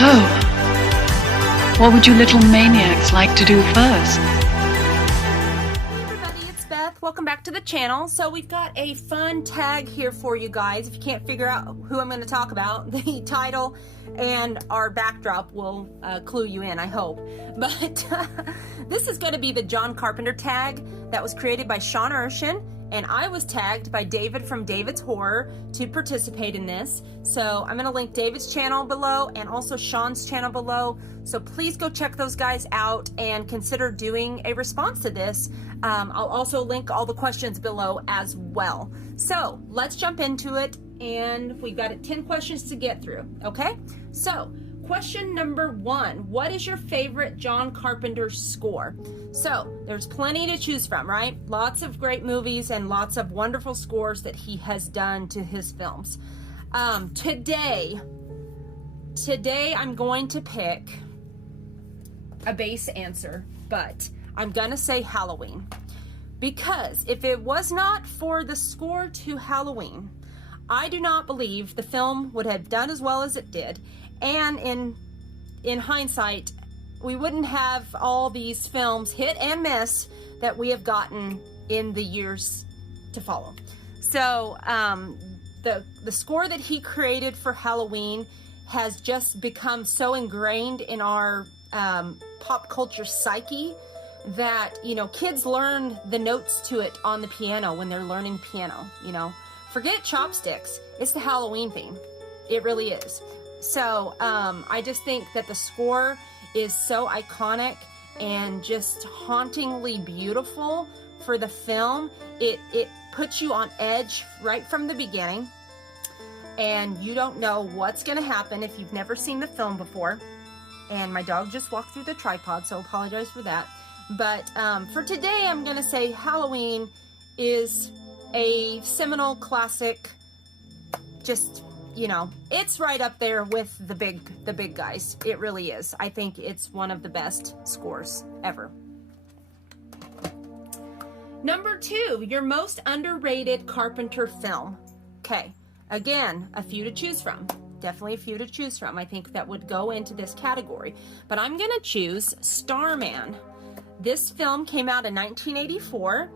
So, what would you little maniacs like to do first? Hey everybody, it's Beth. Welcome back to the channel. So we've got a fun tag here for you guys. If you can't figure out who I'm going to talk about, the title and our backdrop will clue you in, I hope. But this is going to be the John Carpenter tag that was created by Sean Urshan, and I was tagged by David from David's Horror to participate in this. So I'm going to link David's channel below and also Sean's channel below. So please go check those guys out and consider doing a response to this. I'll also link all the questions below as well. So let's jump into it, and we've got 10 questions to get through, okay? So question number 1, what is your favorite John Carpenter score? So there's plenty to choose from, right? Lots of great movies and lots of wonderful scores that he has done to his films. Today I'm going to pick a base answer, but I'm gonna say Halloween, because if it was not for the score to Halloween, I do not believe the film would have done as well as it did. And in hindsight, we wouldn't have all these films hit and miss that we have gotten in the years to follow. So the score that he created for Halloween has just become so ingrained in our pop culture psyche that, you know, kids learn the notes to it on the piano when they're learning piano, you know. Forget chopsticks, it's the Halloween theme. It really is. So I just think that the score is so iconic and just hauntingly beautiful for the film. It puts you on edge right from the beginning, and you don't know what's gonna happen if you've never seen the film before. And my dog just walked through the tripod, so I apologize for that. But for today, I'm gonna say Halloween is a seminal classic. Just, you know, it's right up there with the big guys. It really is. I think it's one of the best scores ever. Number 2, your most underrated Carpenter film. Okay, again, a few to choose from. Definitely a few to choose from. I think that would go into this category. But I'm gonna choose Starman. This film came out in 1984.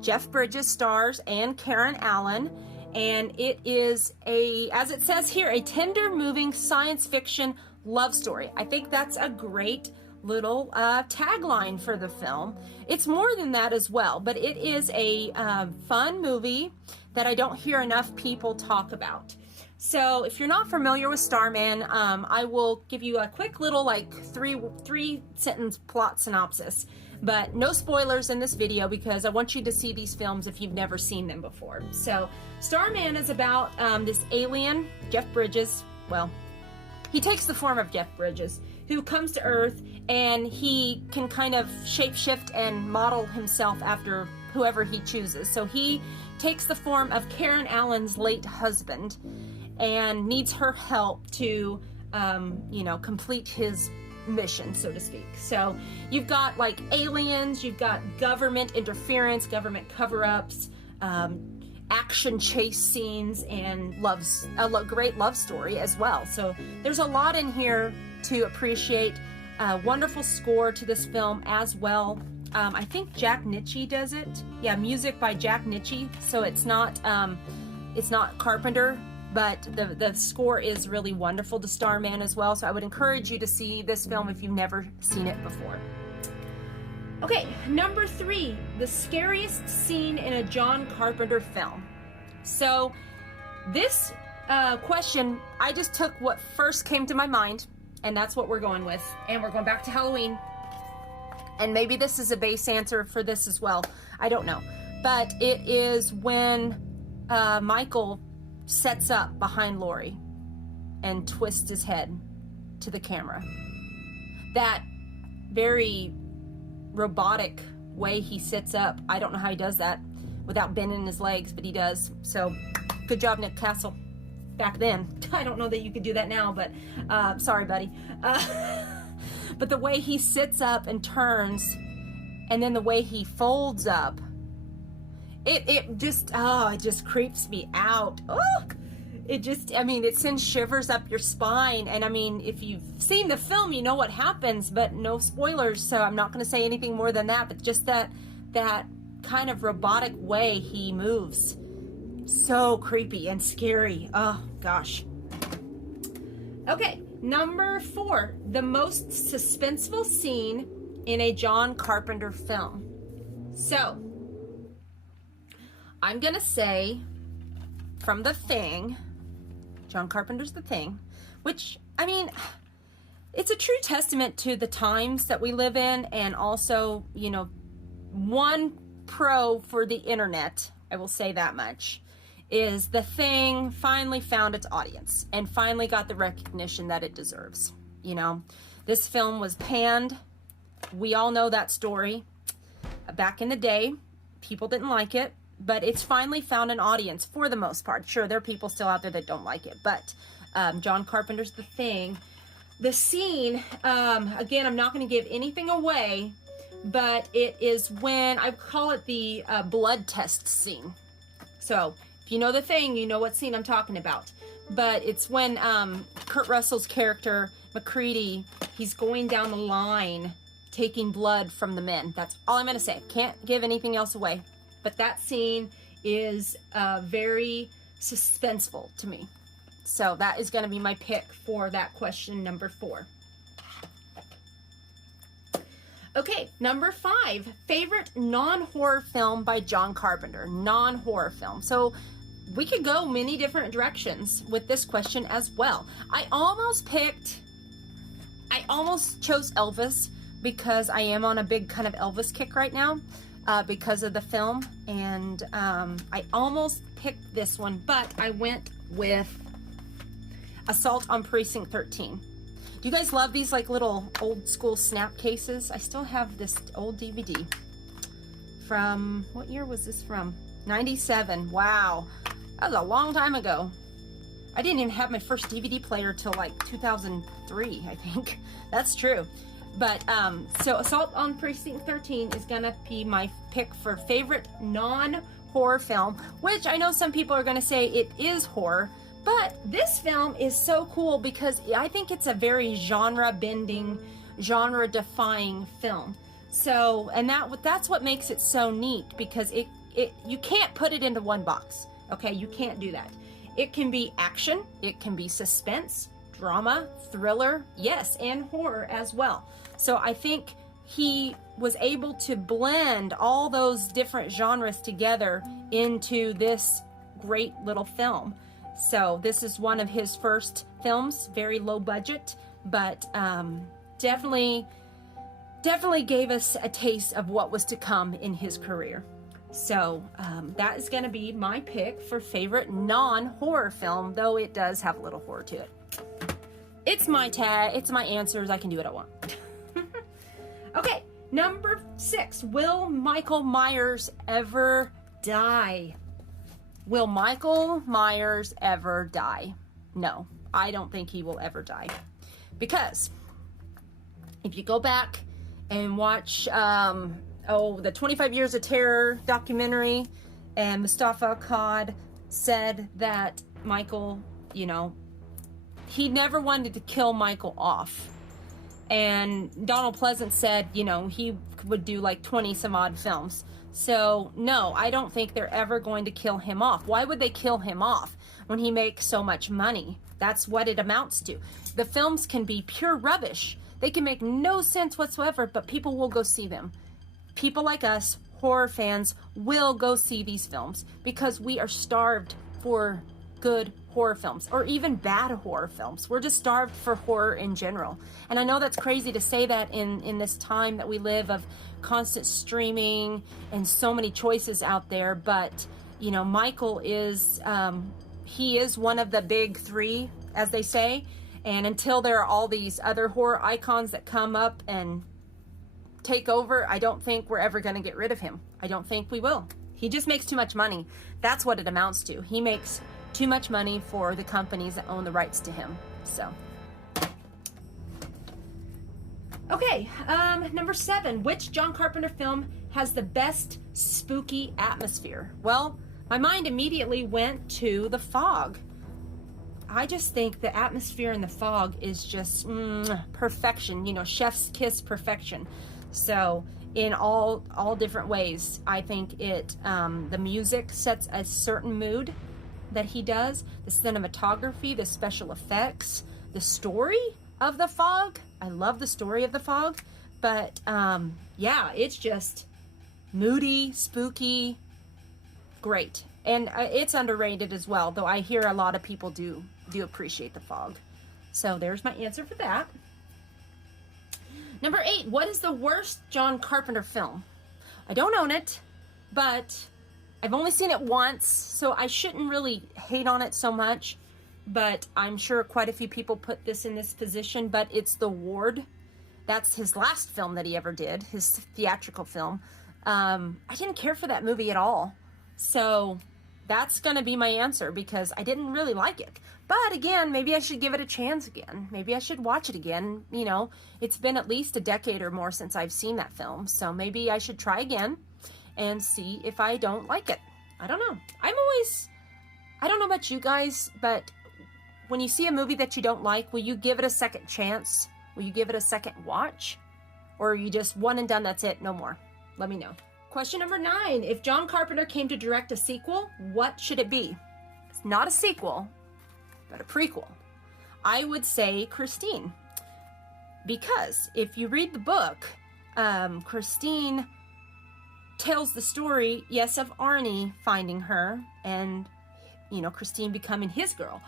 Jeff Bridges stars and Karen Allen. And it is as it says here, a tender, moving science fiction love story. I think that's a great little tagline for the film. It's more than that as well, but it is a fun movie that I don't hear enough people talk about. So if you're not familiar with Starman, I will give you a quick little like three sentence plot synopsis. But no spoilers in this video because I want you to see these films if you've never seen them before. So Starman is about this alien, Jeff Bridges. Well, he takes the form of Jeff Bridges, who comes to Earth, and he can kind of shapeshift and model himself after whoever he chooses. So he takes the form of Karen Allen's late husband and needs her help to, you know, complete his mission, so to speak. So you've got like aliens, you've got government interference, government cover-ups, action chase scenes, and a great love story as well. So there's a lot in here to appreciate. Wonderful score to this film as well. I think Jack Nitzsche does it. Yeah, music by Jack Nitzsche. So it's not Carpenter, but the score is really wonderful to Starman as well. So I would encourage you to see this film if you've never seen it before. Okay, number 3, the scariest scene in a John Carpenter film. So this question, I just took what first came to my mind, and that's what we're going with. And we're going back to Halloween. And maybe this is a base answer for this as well. I don't know. But it is when Michael sets up behind Laurie and twists his head to the camera. That very robotic way he sits up. I don't know how he does that without bending his legs, but he does. So good job, Nick Castle. Back then. I don't know that you could do that now, but sorry, buddy. But the way he sits up and turns, and then the way he folds up, it just creeps me out. Oh, it just, I mean, it sends shivers up your spine. And I mean, if you've seen the film, you know what happens, but no spoilers. So I'm not going to say anything more than that, but just that kind of robotic way he moves. So creepy and scary. Oh gosh. Okay, number 4, the most suspenseful scene in a John Carpenter film. So, I'm going to say from The Thing, John Carpenter's The Thing, which, I mean, it's a true testament to the times that we live in, and also, you know, one pro for the internet, I will say that much, is The Thing finally found its audience and finally got the recognition that it deserves. You know, this film was panned. We all know that story. Back in the day, people didn't like it, but it's finally found an audience for the most part. Sure, there are people still out there that don't like it, but John Carpenter's The Thing. The scene, again, I'm not going to give anything away, but it is when, I call it the blood test scene. So, if you know The Thing, you know what scene I'm talking about. But it's when Kurt Russell's character, McCready, he's going down the line taking blood from the men. That's all I'm going to say. Can't give anything else away. But that scene is very suspenseful to me. So that is going to be my pick for that question, number 4. Okay, number 5, favorite non-horror film by John Carpenter. Non-horror film. So we could go many different directions with this question as well. I almost chose Elvis because I am on a big kind of Elvis kick right now. Because of the film, and I almost picked this one, but I went with Assault on Precinct 13. Do you guys love these like little old school snap cases? I still have this old DVD from, what year was this from? 97. Wow, that was a long time ago. I didn't even have my first DVD player till like 2003, I think. That's true. But, so Assault on Precinct 13 is going to be my pick for favorite non-horror film, which I know some people are going to say it is horror, but this film is so cool because I think it's a very genre-bending, genre-defying film. So, and that's what makes it so neat, because you can't put it into one box, okay? You can't do that. It can be action, it can be suspense, drama, thriller, yes, and horror as well. So I think he was able to blend all those different genres together into this great little film. So this is one of his first films, very low budget, but definitely gave us a taste of what was to come in his career. So that is going to be my pick for favorite non-horror film, though it does have a little horror to it. It's my tag, it's my answers, I can do what I want. Okay, number 6, will Michael Myers ever die? Will Michael Myers ever die? No, I don't think he will ever die. Because if you go back and watch the 25 Years of Terror documentary, and Mustafa Akkad said that Michael, you know, he never wanted to kill Michael off. And Donald Pleasance said, you know, he would do like 20 some odd films. So no, I don't think they're ever going to kill him off. Why would they kill him off when he makes so much money? That's what it amounts to. The films can be pure rubbish. They can make no sense whatsoever, but people will go see them. People like us, horror fans, will go see these films because we are starved for good horror films, or even bad horror films. We're just starved for horror in general. And I know that's crazy to say that in this time that we live of constant streaming and so many choices out there, but you know, Michael is he is one of the big 3, as they say, and until there are all these other horror icons that come up and take over, I don't think we're ever going to get rid of him. I don't think we will. He just makes too much money. That's what it amounts to. He makes too much money for the companies that own the rights to him. So, okay, number 7, which John Carpenter film has the best spooky atmosphere? Well, my mind immediately went to The Fog. I just think the atmosphere in the fog is just perfection, you know, chef's kiss perfection. So in all different ways, I think it, the music sets a certain mood that he does, the cinematography, the special effects, the story of the fog. I love the story of the fog, but yeah, it's just moody, spooky, great. And it's underrated as well, though I hear a lot of people do appreciate the fog. So there's my answer for that. Number 8, what is the worst John Carpenter film? I don't own it, but I've only seen it once, so I shouldn't really hate on it so much. But I'm sure quite a few people put this in this position, but it's The Ward. That's his last film that he ever did, his theatrical film. I didn't care for that movie at all. So that's going to be my answer because I didn't really like it. But again, maybe I should give it a chance again. Maybe I should watch it again. You know, it's been at least a decade or more since I've seen that film. So maybe I should try again and see if I don't like it. I don't know. I don't know about you guys, but when you see a movie that you don't like, will you give it a second chance? Will you give it a second watch? Or are you just one and done, that's it, no more? Let me know. Question number 9. If John Carpenter came to direct a sequel, what should it be? It's not a sequel, but a prequel. I would say Christine. Because if you read the book, Christine tells the story, yes, of Arnie finding her and, you know, Christine becoming his girl.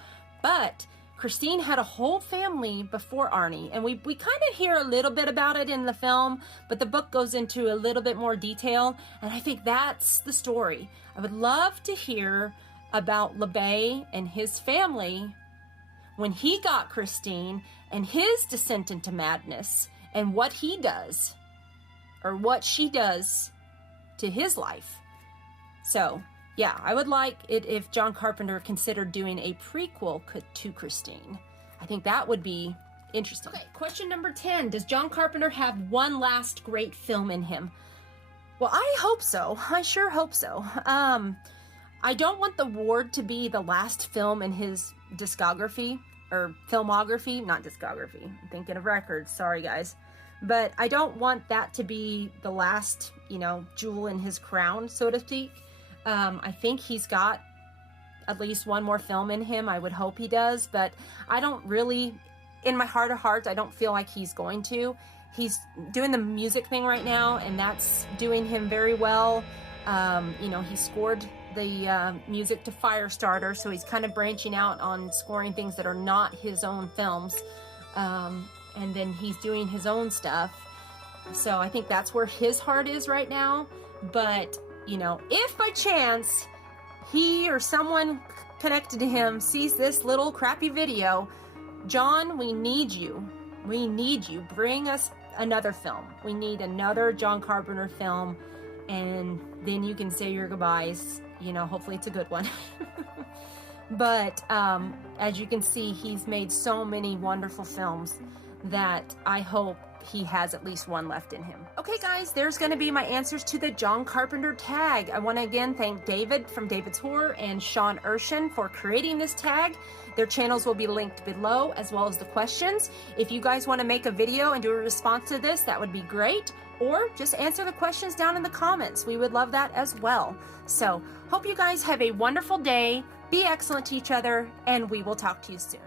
But Christine had a whole family before Arnie, and we kind of hear a little bit about it in the film, but the book goes into a little bit more detail, and I think that's the story. I would love to hear about LeBay and his family when he got Christine and his descent into madness and what he does, or what she does to his life. So yeah, I would like it if John Carpenter considered doing a prequel to Christine. I think that would be interesting. Okay, question number 10. Does John Carpenter have one last great film in him? Well, I hope so. I sure hope so. I don't want The Ward to be the last film in his discography, or filmography, not discography. I'm thinking of records. Sorry, guys. But I don't want that to be the last, you know, jewel in his crown, so to speak. I think he's got at least one more film in him. I would hope he does, but I don't really, in my heart of hearts, I don't feel like he's going to. He's doing the music thing right now, and that's doing him very well. You know, he scored the music to Firestarter, so he's kind of branching out on scoring things that are not his own films. And then he's doing his own stuff. So I think that's where his heart is right now. But you know, if by chance he or someone connected to him sees this little crappy video, John, we need you. We need you. Bring us another film. We need another John Carpenter film, and then you can say your goodbyes. You know, hopefully it's a good one. But as you can see, he's made so many wonderful films that I hope he has at least one left in him. Okay guys, there's going to be my answers to the John Carpenter tag. I want to again thank David from David's Horror and Sean Urshan for creating this tag. Their channels will be linked below, as well as the questions. If you guys want to make a video and do a response to this, that would be great. Or just answer the questions down in the comments. We would love that as well. So, hope you guys have a wonderful day. Be excellent to each other, and we will talk to you soon.